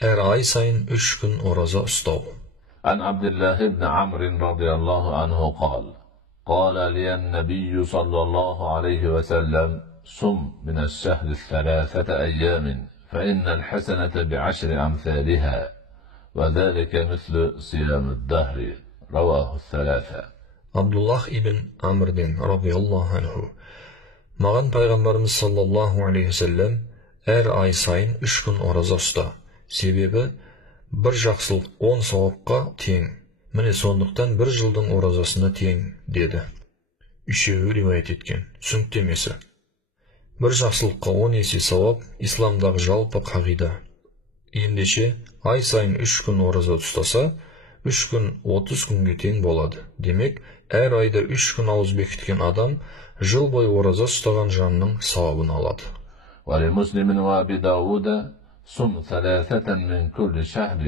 әр ай сайын 3 күн ораза ұстау. عن عبد الله بن عمرو رضي الله عنه قال لي النبي صلى الله عليه وسلم صم من الشهر 3 أيام فإن الحسنة ب10 أمثالها وذلك مثل صيام الدهر رواه الثلاثة. Абдуллах ибн Амрден радиаллаху анху: маған пайғамбарымыз саллаллаху алейхи вассалам әр ай сайын 3 күн ораза ұста, себебі бір жақсылық 10 сауапқа тең, міне сондықтан бір жылдың оразасына тең деді. Үшеуі риуаят еткен. Түсініктемесі: бір жақсылыққа 10 есе сауап исламдағы жалпы қағида. Ендеше ай сайын 3 күн ораза ұстаса, 3 күн 30 күнге тең болады. Демек, әр айда 3 күн ауыз бекіткен адам жыл бойы ораза ұстаған жанның сауабын алады. ولمسلم وأبي داود صم 3 من كل شهر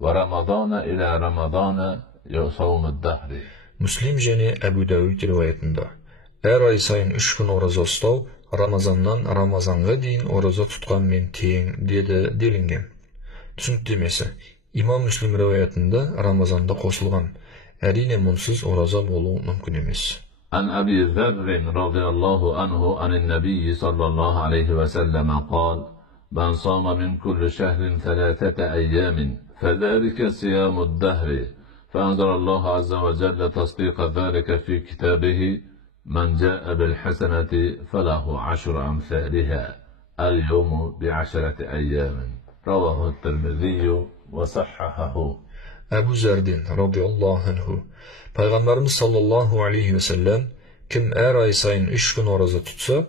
ورمضان إلى رمضان يصوم الدهر. Муслим және Әбу Дауд риуаятында әр ай сайын 3 күн ораза ұстау Рамазаннан Рамазанға дейін ораза тұтқанмен тең деді делінген. Түсініктемесі: имам Муслим риуаятында Рамазанда қосылған. Әрине мұнсыз ораза болу мүмкін емес. عن أبي ذر رضي الله عنه عن النبي صلى الله عليه وسلم قال من صام من كل شهر 3 أيام فذلك صيام الدهر فأنزل الله عز وجل تصديق ذلك في كتابه من جاء بالحسنة فله 10 أمثالها اليوم ب10 أيام رواه الترمذي وصححه. Әбу Зәрден радиаллаху анху: пайғамбарымыз саллаллаху алейхи вассалам кім әр ай сайын 3 күн ораза тұтса,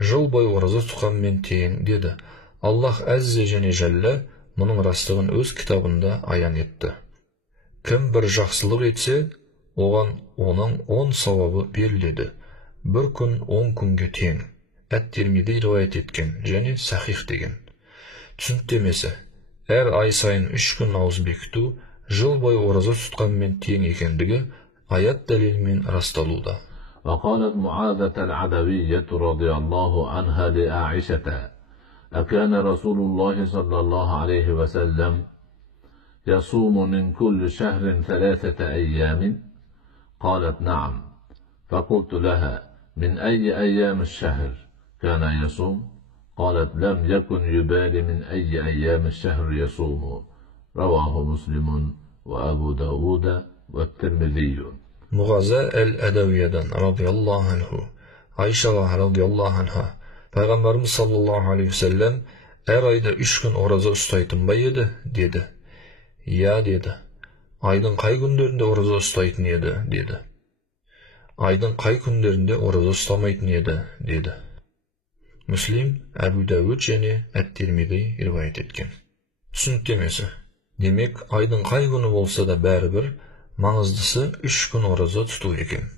жыл бойы ораза тұтқанмен тең деді. Аллах әззе және жәллә мұның растығын өз кітабында аян етті. Кім бір жақсылық етсе, оған оның 10 сауабы беріледі. Бір күн 10 күнге тең. Әт-Тирмизи риуаят еткен және сахих деген. Түсініктемесі: әр ай сайын 3 күн ауыз бекіту жыл бойы ораза тұтқанмен тең екендігі аят дәлелімен расталуда. وقالت معاذة العدوية رضي الله عنها لعائشة أكان رسول الله صلى الله عليه وسلم يصوم من كل شهر 3 أيام؟ قالت نعم. فقلت لها من أي أيام الشهر كان يصوم؟ قالت لم يكن يبالي من أي أيام الشهر يصوم رواه مسلم وأبو داود والترمذي. Муғаза әл-Әдәуиядан радиаллаху анху Айшаға радиаллаху анха: пайғамбарымыз саллаллаху алейхи вассалам әр айда 3 күн ораза ұстайтын ба еді деді. Я деді. Айдың қай күндерінде ораза ұстайтын еді деді. Айдың қай күндерінде ораза ұстамайтын еді деді. Муслим, Әбу Дауд және Әт-Тирмизи риуаят еткен. Түсініктемесі: демек, айдың қай күні болса да бәрібір, маңыздысы 3 күн ораза тұту екен.